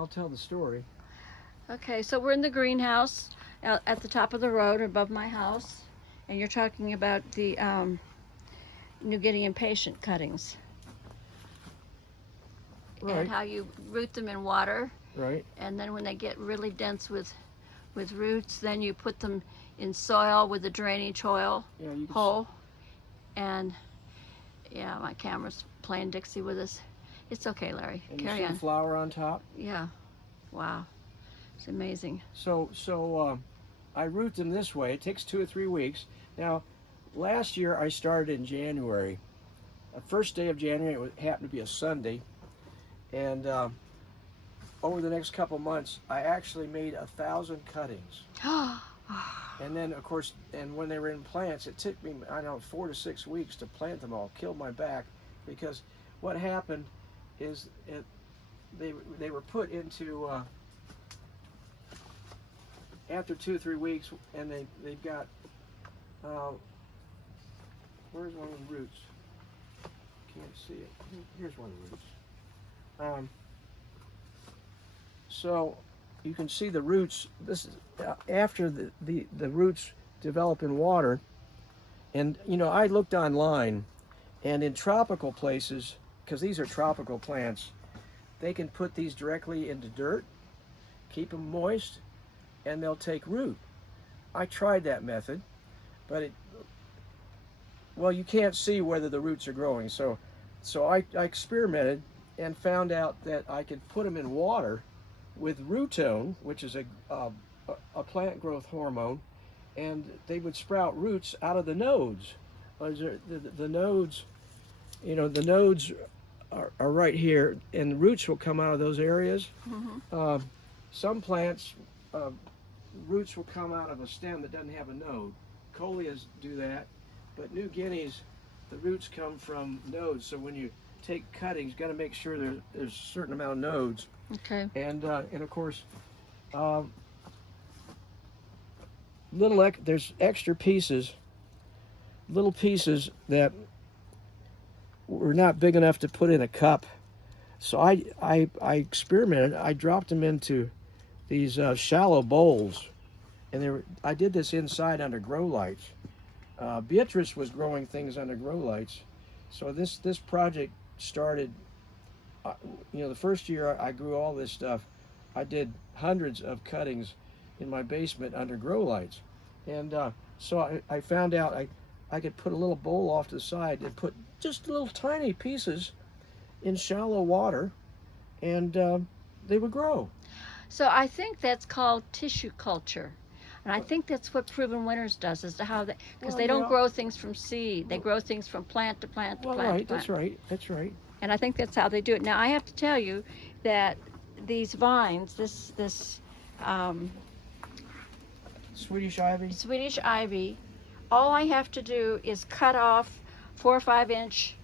I'll tell the story. Okay, so we're in the greenhouse out at the top of the road above my house, and you're talking about the New Guinea impatient cuttings and Right, how you root them in water, right. and then when they get really dense with roots, then you put them in soil with a drainage Yeah, you can. hole, and yeah, my camera's playing Dixie with us. It's okay, Larry. And you Carry see the on. flower on top. Yeah. Wow. It's amazing. So I root them this way. It takes 2 or 3 weeks. Now, last year I started in January. The first day of January happened to be a Sunday, and over the next couple months, I actually made 1,000 cuttings. And then, of course, and when they were in plants, it took me, I don't know, 4 to 6 weeks to plant them all. Killed my back, because what happened is they were put into after 2 or 3 weeks, and they've got where's one of the roots? Can't see it. Here's one of the roots. So you can see the roots. This is after the roots develop in water. And you know, I looked online, and in tropical places, because these are tropical plants, they can put these directly into dirt, keep them moist, and they'll take root. I tried that method, but well, you can't see whether the roots are growing. So I experimented and found out that I could put them in water with Rootone, which is a plant growth hormone, and they would sprout roots out of the nodes. The nodes, you know, the nodes are right here, and the roots will come out of those areas. Mm-hmm. Some plants, roots will come out of a stem that doesn't have a node. Coleus do that, but New Guineas, the roots come from nodes. So when you take cuttings, you got to make sure there's a certain amount of nodes. Okay. And of course, there's extra pieces, little pieces that were not big enough to put in a cup. So I experimented. I dropped them into these shallow bowls, and I did this inside under grow lights. Beatrice was growing things under grow lights, so this project started. You know, the first year I grew all this stuff, I did hundreds of cuttings in my basement under grow lights, and so I found out I could put a little bowl off to the side and put just little tiny pieces in shallow water, and they would grow. So I think that's called tissue culture. And I think that's what Proven Winners does, as to how they, because they don't grow things from seed. They grow things from plant to plant to Well, plant right, to plant. that's right. And I think that's how they do it. Now, I have to tell you that these vines, this Swedish ivy. Swedish ivy, all I have to do is cut off 4 or 5 inch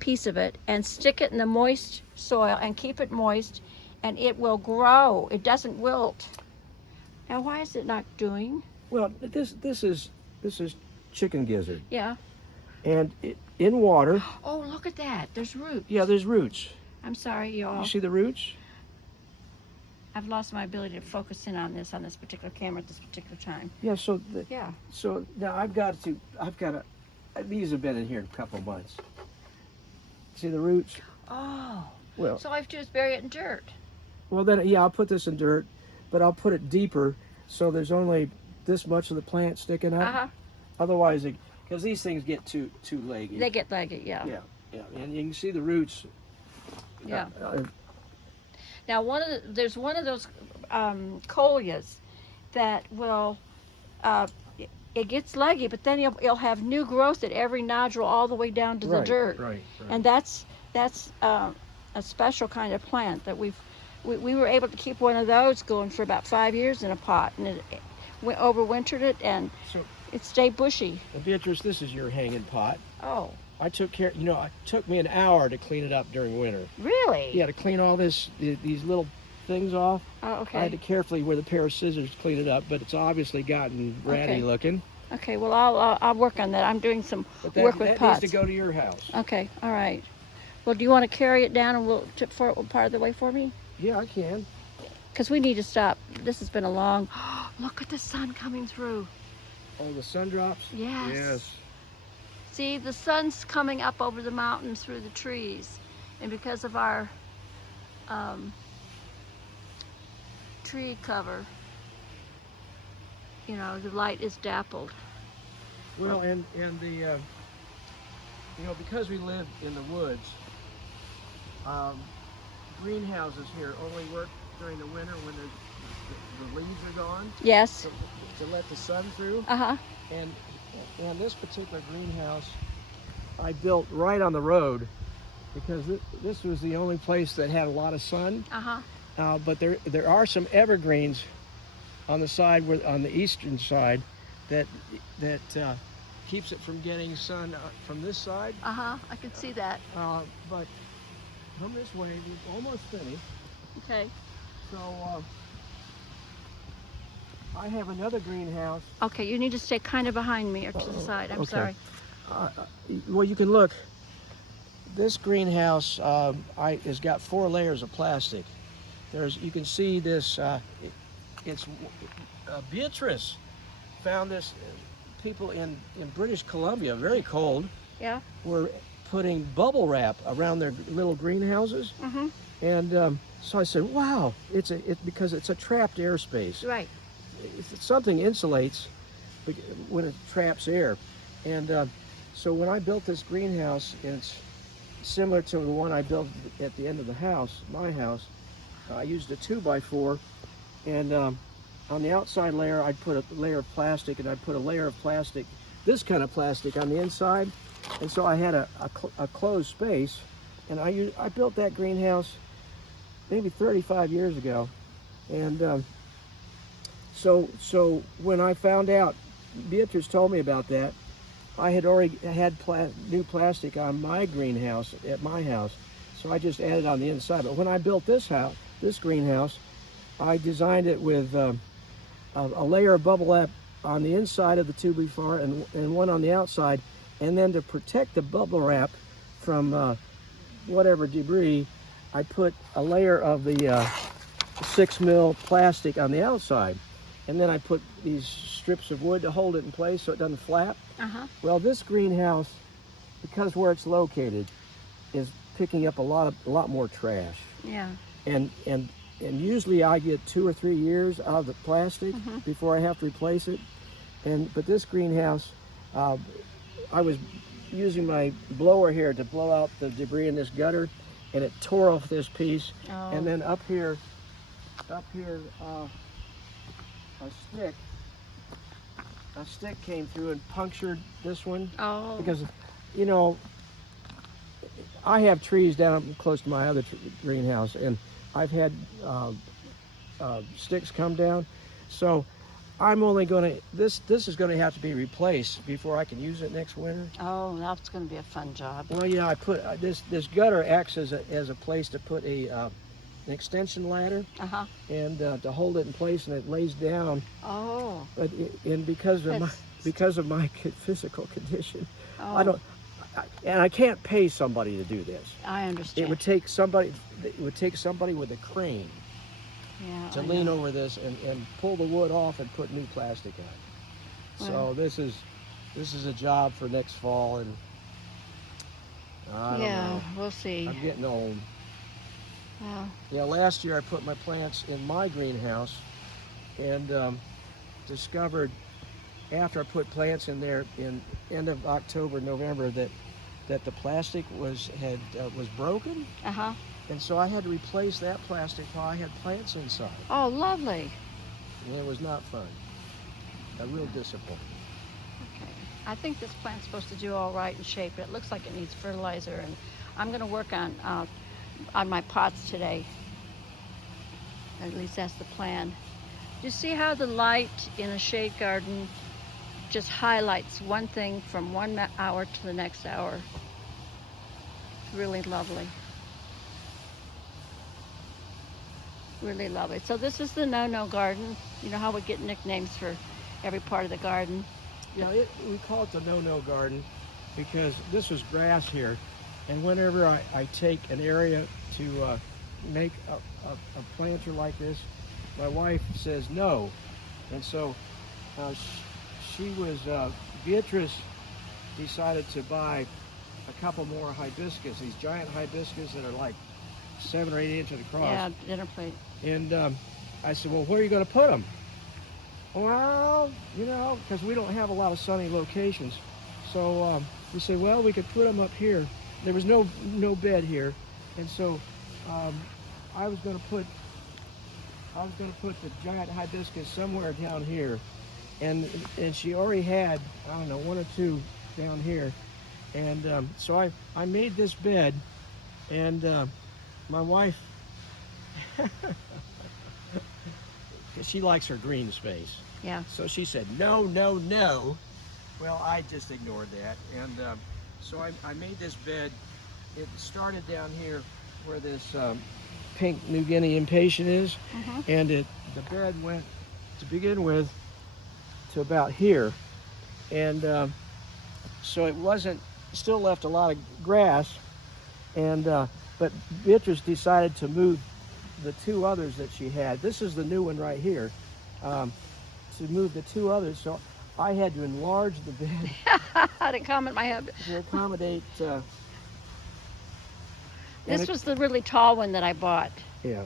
piece of it and stick it in the moist soil and keep it moist, and it will grow. It doesn't wilt. Now, why is it not doing? Well, this is chicken gizzard, Yeah. and in water. Oh, look at that. There's roots. Yeah, there's roots. I'm sorry, y'all. You see the roots? I've lost my ability to focus in on this particular camera at this particular time. Yeah. Yeah. So now I've got to. These have been in here a couple months. See the roots? Oh. Well. So all I have to do is bury it in dirt. Well, then, yeah, I'll put this in dirt, but I'll put it deeper so there's only this much of the plant sticking up. Uh-huh. Otherwise, because these things get too leggy. They get leggy, yeah. Yeah, and you can see the roots. Yeah. Now, there's one of those coleus that will, it gets leggy, but then it'll have new growth at every nodule all the way down to the dirt. Right. And that's a special kind of plant that we were able to keep one of those going for about 5 years in a pot, and it overwintered it, and it stayed bushy. Beatrice, this is your hanging pot. Oh. I took care. You know, it took me an hour to clean it up during winter. Really? Yeah, to clean all these little things off. Oh, okay. I had to carefully with a pair of scissors clean it up, but it's obviously gotten ratty looking. Okay, well, I'll work on that. I'm doing some But work with that pots. needs to go to your house. Okay, all right. Well, do you want to carry it down and we'll for part of the way for me? Yeah, I can. Because we need to stop. This has been a long. Look at the sun coming through. Oh, the sun drops? Yes. Yes. See, the sun's coming up over the mountains through the trees, and because of our tree cover, you know, the light is dappled. Well, and the, you know, because we live in the woods, greenhouses here only work during the winter when the leaves are gone. Yes. To let the sun through. Uh-huh. And this particular greenhouse I built right on the road because this was the only place that had a lot of sun. Uh-huh. But there are some evergreens on the side, on the eastern side, that keeps it from getting sun from this side. Uh-huh. I can see that. But come this way, we're almost finished. Okay. So I have another greenhouse. Okay, you need to stay kind of behind me or to the side. I'm okay. sorry. Well, you can look. This greenhouse has got 4 layers of plastic. You can see this. It's Beatrice found this. People in British Columbia, very cold, Yeah. were putting bubble wrap around their little greenhouses. Mm-hmm. And so I said, wow, it's because it's a trapped airspace. Right. Something insulates when it traps air. And so when I built this greenhouse, it's similar to the one I built at the end of the house, my house. I used a 2x4, and on the outside layer I put a layer of plastic, and I put a layer of plastic, this kind of plastic, on the inside. And so I had a closed space, and I built that greenhouse maybe 35 years ago. And so when I found out, Beatrice told me about that, I had already had new plastic on my greenhouse at my house, so I just added on the inside. But when I built this greenhouse, I designed it with a layer of bubble wrap on the inside of the 2x4 and one on the outside, and then to protect the bubble wrap from whatever debris, I put a layer of the 6 mil plastic on the outside. And then I put these strips of wood to hold it in place so it doesn't flap. Uh-huh. Well, this greenhouse, because where it's located, is picking up a lot more trash. Yeah. And usually I get 2 or 3 years out of the plastic before I have to replace it. But this greenhouse, I was using my blower here to blow out the debris in this gutter, and it tore off this piece. Oh. And then up here, a stick came through and punctured this one. Oh. Because, you know, I have trees down close to my other greenhouse, and I've had sticks come down. So I'm only going to, this is going to have to be replaced before I can use it next winter. Oh, that's going to be a fun job. Well, yeah, I put this gutter acts as a place to put an extension ladder, and to hold it in place, and it lays down. Oh. But and because of my physical condition, Oh. I can't pay somebody to do this. I understand. It would take somebody with a crane Yeah, to I lean know. over this and pull the wood off and put new plastic on. Wow. So this is a job for next fall, and I don't know. We'll see. I'm getting old. Wow. Yeah, last year I put my plants in my greenhouse, and discovered after I put plants in there in end of October, November, that the plastic was broken, and so I had to replace that plastic while I had plants inside, Oh, lovely. and it was not fun. A real disappointment. Okay. I think this plant's supposed to do all right in shape. It looks like it needs fertilizer, and I'm going to work on my pots today. At least that's the plan. You see how the light in a shade garden just highlights one thing from one hour to the next hour. It's really lovely. Really lovely. So this is the no-no garden. You know how we get nicknames for every part of the garden. Yeah, we call it the no-no garden because this was grass here, And whenever I take an area to make a planter like this, my wife says no. And so she was, Beatrice decided to buy a couple more hibiscus, these giant hibiscus that are like 7 or 8 inches across. Yeah, dinner plate. And I said, well, where are you going to put them? Well, you know, because we don't have a lot of sunny locations. So we said, well, we could put them up here. There was no bed here. And so I was going to put the giant hibiscus somewhere down here. And she already had, I don't know, 1 or 2 down here. And so I made this bed, and my wife, she likes her green space. Yeah. So she said, no, no, no. Well, I just ignored that. And so I made this bed. It started down here where this pink New Guinea impatient is. And the bed went, to begin with, to about here. And so it wasn't, still left a lot of grass. And but Beatrice decided to move the 2 others that she had. This is the new one right here. To move the 2 others, so I had to enlarge the bed To comment my husband. to accommodate. This was the really tall one that I bought. Yeah.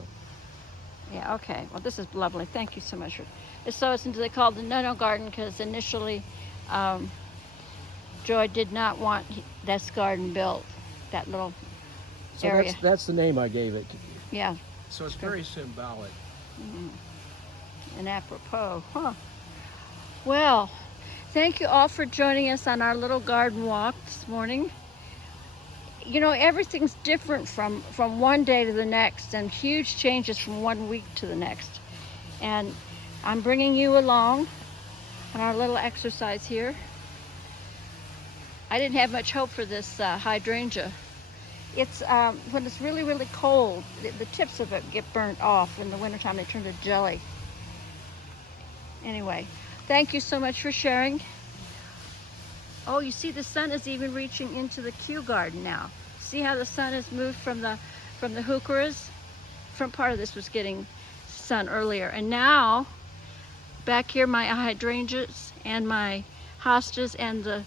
Yeah, okay. Well, this is lovely. Thank you so much. So they called the No-No Garden because initially Joy did not want this garden built, that little So area. that's the name I gave it. Yeah, So it's very symbolic. and apropos, huh? Well, thank you all for joining us on our little garden walk this morning. You know, everything's different from one day to the next, and huge changes from one week to the next. And I'm bringing you along on our little exercise here. I didn't have much hope for this hydrangea. It's when it's really, really cold, the tips of it get burnt off. In the wintertime, they turn to jelly. Anyway, thank you so much for sharing. Oh, you see the sun is even reaching into the Kew garden now. See how the sun has moved from the heucheras? Front part of this was getting sun earlier. And now, back here, my hydrangeas and my hostas and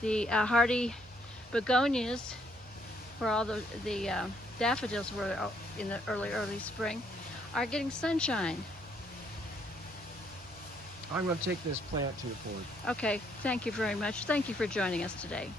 the hardy begonias, where all the daffodils were in the early spring, are getting sunshine. I'm going to take this plant to the porch. Okay, thank you very much. Thank you for joining us today.